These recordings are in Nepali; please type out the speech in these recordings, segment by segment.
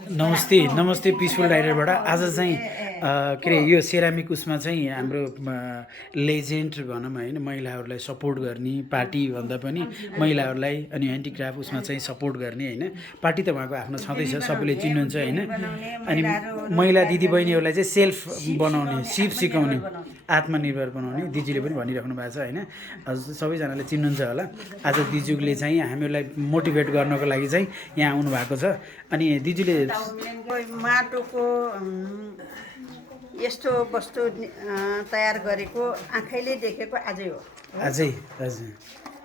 नमस्ते नमस्ते पिसफुल डाइरेक्टरबाट आज चाहिँ के अरे यो सेरामिक उसमा चाहिँ हाम्रो लेजेन्ड भनौँ होइन महिलाहरूलाई सपोर्ट गर्ने पार्टी भन्दा पनि महिलाहरूलाई अनि ह्यान्डिक्राफ्ट उसमा चाहिँ सपोर्ट गर्ने होइन पार्टी त उहाँको आफ्नो छँदैछ सबैले चिन्नुहुन्छ होइन अनि महिला दिदीबहिनीहरूलाई चाहिँ सेल्फ बनाउने सिप सिकाउने आत्मनिर्भर बनाउने दिदीले पनि भनिराख्नु भएको छ होइन सबैजनाले चिन्नुहुन्छ होला आज दिजुले चाहिँ हामीहरूलाई मोटिभेट गर्नको लागि चाहिँ यहाँ आउनु भएको छ अनि दिजुले माटोको यस्तो वस्तु तयार गरेको आँखैले देखेको आजै हो अझै हजुर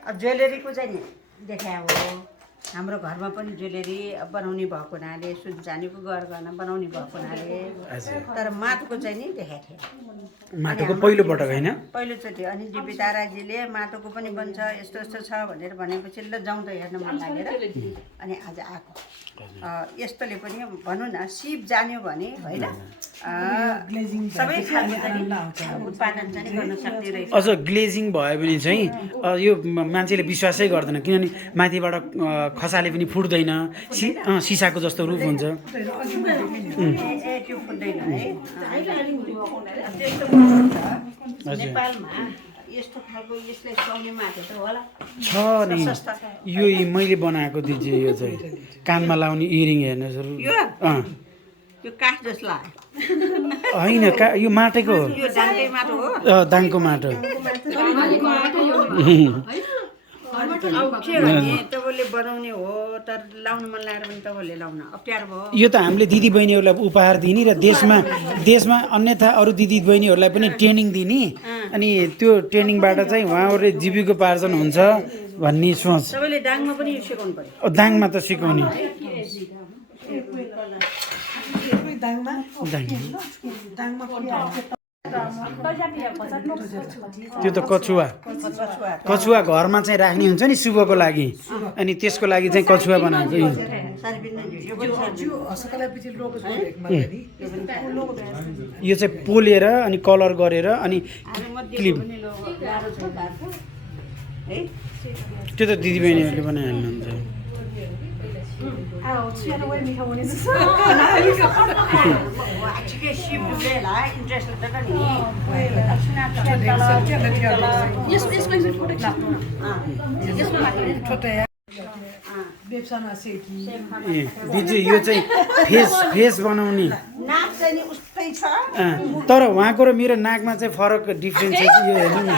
अब ज्वेलरीको चाहिँ नि देखाए हो हाम्रो घरमा पनि ज्वेलरी बनाउने भएको हुनाले सुन चाँदीको गहना बनाउने भएको हुनाले तर माटोको चाहिँ नि देखाएको थिएँ माटोको पहिलोपटक होइन पहिलोचोटि अनि डिबी ताराजीले माटोको पनि बन्छ यस्तो यस्तो छ भनेर भनेपछि ल जाउँ त हेर्न मन लागेर अनि आज आएको यस्तोले पनि भनौँ न सिप जान्यो भने होइन सबै खालको चाहिँ उत्पादन चाहिँ गर्न सक्ने रहेछ अझ ग्लेजिङ भयो भने चाहिँ यो मान्छेले विश्वासै गर्दैन किनभने माथिबाट खसाले पनि फुट्दैन सिसाको जस्तो रूप हुन्छ त्यो फुट्दैन है नेपालमा यस्तो खालको यसलाई सुहाउने माटो त होला छ नि यो मैले बनाएको दिदी यो चाहिँ कानमा लाउने इयरिङ हेर्नुहोस् यो काठ जस्तो लाग्यो होइन यो माटोको हो यो दाङकै माटो हो दाङको माटो के भने तपाईँले बनाउने हो तर लाउनु मन लागेर पनि तपाईँले लाउन अप्ठ्यारो भयो यो त हामीले दिदीबहिनीहरूलाई उपहार दिने र देशमा अन्यथा अरू दिदीबहिनीहरूलाई पनि ट्रेनिङ दिने अनि त्यो ट्रेनिङबाट चाहिँ उहाँहरूले जीविकोपार्जन हुन्छ भन्ने सोच तपाईँले दाङमा पनि सिकाउनु पर्यो दाङमा त सिकाउने त्यो त कछुवा घरमा चाहिँ राख्ने हुन्छ नि शुभको लागि अनि त्यसको लागि चाहिँ कछुवा बनाएको यो चाहिँ पोलेर अनि कलर गरेर अनि क्लिप त्यो त दिदीबहिनीहरूले बनाइहाल्नुहुन्छ दिदी यो चाहिँ फेस बनाउने तर उहाँको र मेरो नाकमा चाहिँ फरक डिफ्रेन्स छ यो हेर्नु न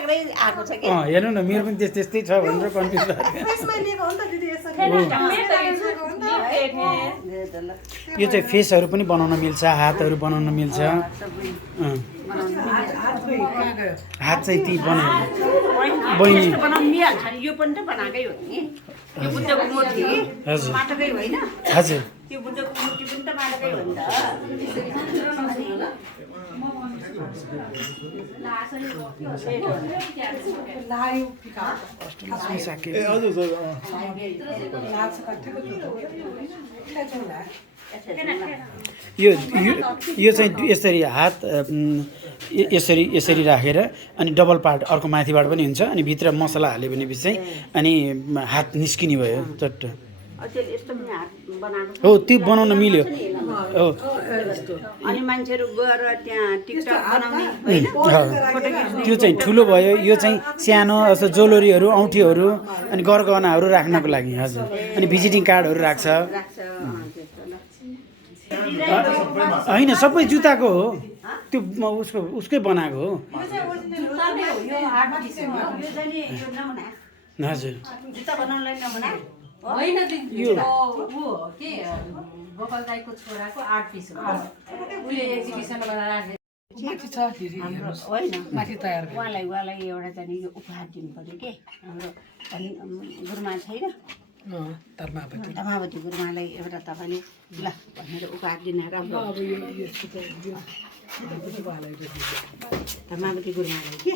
हेर्नु न मेरो पनि त्यस्तै छ भनेर कन्फ्युज यो चाहिँ फेसहरू पनि बनाउन मिल्छ हातहरू बनाउन मिल्छ हात चाहिँ ती बनायो बहिनी यो पनि त बनाएकै हो नि यो बुद्धको मूर्ति माटोकै होइन हजुर त्यो बुद्धको मूर्ति पनि त माटोकै हो नि त यो चाहिँ यसरी हात यसरी राखेर अनि डबल पार्ट अर्को माथिबाट पनि हुन्छ अनि भित्र मसला हाल्यो भनेपछि चाहिँ अनि हात निस्किने भयो चट्ट हो त्यो बनाउन मिल्यो हो अनि मान्छेहरू गएर त्यहाँ टिकटक बनाउने त्यो चाहिँ ठुलो भयो यो चाहिँ सानो जस्तो ज्वेलरीहरू औँठीहरू अनि गरगहनाहरू राख्नको लागि हजुर अनि भिजिटिङ कार्डहरू राख्छ होइन सबै जुत्ताको हो त्यो उसकै बनाएको हो हजुर होइन यो के गोपाल दाईको छोराको आर्ट पिस हो उले एक्जिबिसनमा राखे उहाँलाई एउटा चाहिँ उपहार दिनु पर्यो के हाम्रो गुरुमा छैन धर्मावती गुरुमालाई एउटा तपाईँले ल भनेर उपहार दिने राम्रो धर्मावती गुरुमालाई के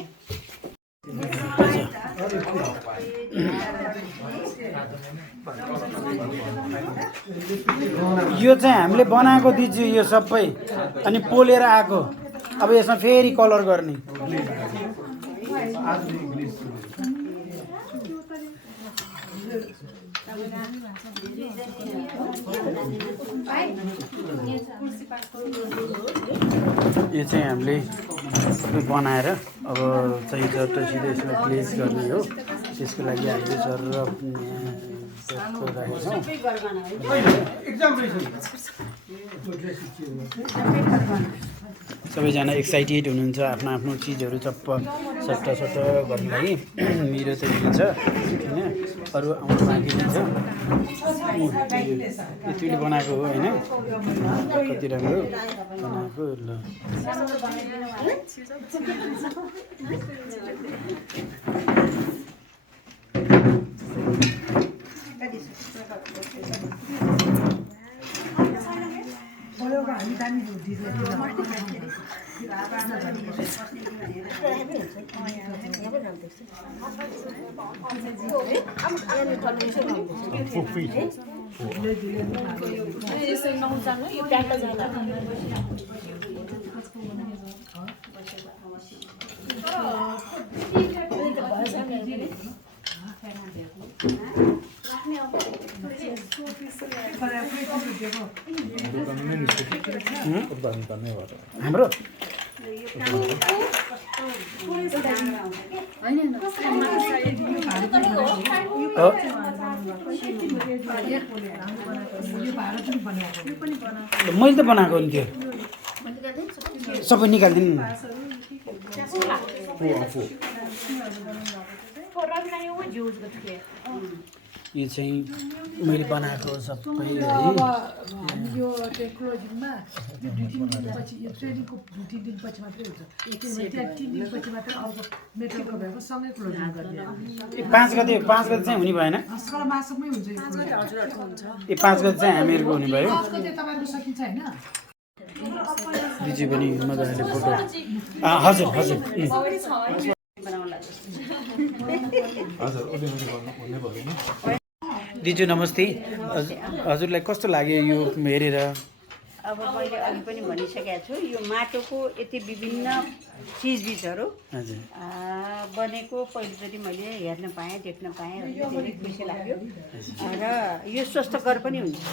यो चाहिँ हामीले बनाएको दिन्छु यो सबै अनि पोलेर आएको अब यसमा फेरि कलर गर्ने यो चाहिँ हामीले बनाएर अब चाहिँ झट्ट सिधै यसमा ग्लेज गर्ने हो त्यसको लागि हामीले जरुर सबैजना एक्साइटेड हुनुहुन्छ आफ्नो आफ्नो चिजहरू सट्ट गर्नु लागि मेरो त दिन्छ होइन अरू आउनु बाँकी दिन्छ यतिले बनाएको हो होइन कति राम्रो बनाएको ल हाम्रो मैले त बनाएको नि त्यो सबै निकालिदिनु यो चाहिँ मैले बनाएको सबै है यो क्लोजिङमा यो 2-3 दिनपछि यो ट्रेनिङको 2-3 दिनपछि मात्रै हुन्छ त्यहाँ 3 दिनपछि मात्रै अर्को मेटलको भएको सँगै क्लोजिङ गर्ने 5 गते चाहिँ हुने भएन अस्कल मासुमै हुन्छ यो हजुरहरुको हुन्छ ए 5 गते चाहिँ हामीहरूको हुने भयो 5 गते तपाईहरुको सकिन्छ हैन दिदी पनि मजाले फोटो हजुर हजुर दिजु नमस्ते हजुरलाई कस्तो लाग्यो यो हेरेर अब मैले अघि पनि भनिसकेको छु यो माटोको यति विभिन्न चिजबिजहरू बनेको पहिलोचोटि मैले हेर्न पाएँ देख्न पाएँ धेरै खुसी लाग्यो र यो स्वस्थकर पनि हुन्छ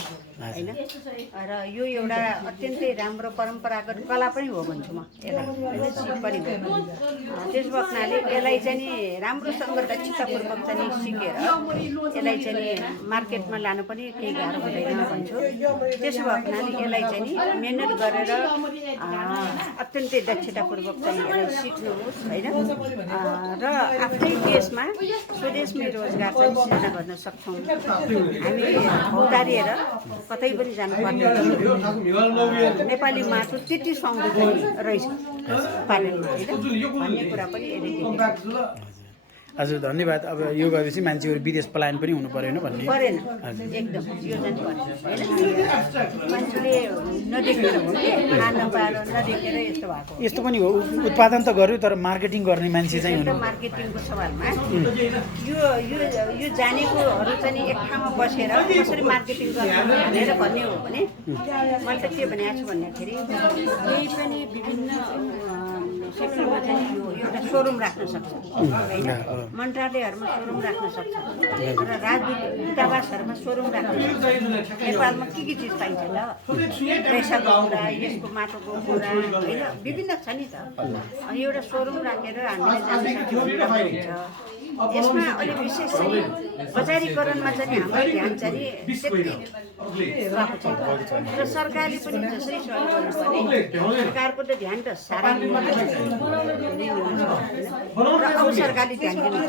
होइन र यो एउटा अत्यन्तै राम्रो परम्परागत कला पनि हो भन्छु म यसलाई सिप पनि हो त्यस भएकोले यसलाई चाहिँ राम्रोसँग दक्षतापूर्वक चाहिँ सिकेर यसलाई चाहिँ मार्केटमा लानु पनि केही गाह्रो हुँदैन भन्छु त्यसो भएकोले यसलाई चाहिँ मेहनत गरेर अत्यन्तै दक्षतापूर्वक चाहिँ यसलाई सिक्नुहोस् होइन र आफ्नै देशमा स्वदेशमै रोजगार चाहिँ सृजना गर्न सक्छौँ हामी भौतारिएर कतै पनि जानु पर्दैन नेपाली माटो त्यति समृद्ध रहेछ उत्पादनमा होइन भन्ने कुरा पनि हजुर धन्यवाद अब यो गरेपछि मान्छेहरू विदेश पलायन पनि हुनु परेन भन्ने परेन एकदम यो चाहिँ परेन मान्छेले नदेखेर हो कि खान पाएर नदेखेर यस्तो भएको यस्तो पनि हो उत्पादन त गर्यो तर मार्केटिङ गर्ने मान्छे चाहिँ हुनु मार्केटिङको सवालमा यो जानेकोहरू चाहिँ एक ठाउँमा बसेर कसरी मार्केटिङ गर्नु भनेर भन्ने हो भने मैले त के भनेको छु भन्दाखेरि केही पनि विभिन्न सेक्टरमा चाहिँ यो एउटा सोरुम राख्न सक्छ होइन मन्त्रालयहरूमा सोरुम राख्न सक्छ र दूतावासहरूमा सोरुम राख्न सक्छ नेपालमा के चिज पाइन्छ त पैसाको कुरा यसको माटोको कुरा होइन विभिन्न छ नि त अनि एउटा सोरुम राखेर हामीले जान सक्छौँ हुन्छ यसमा अलिक विशेष चाहिँ बजारीकरणमा चाहिँ हाम्रो ध्यान चाहिँ त्यति गएको छैन र सरकारले पनि जसरी सहयोग गर्नुपर्ने सरकारको त ध्यान त साह्रै र अब सरकारले ध्यान दिनु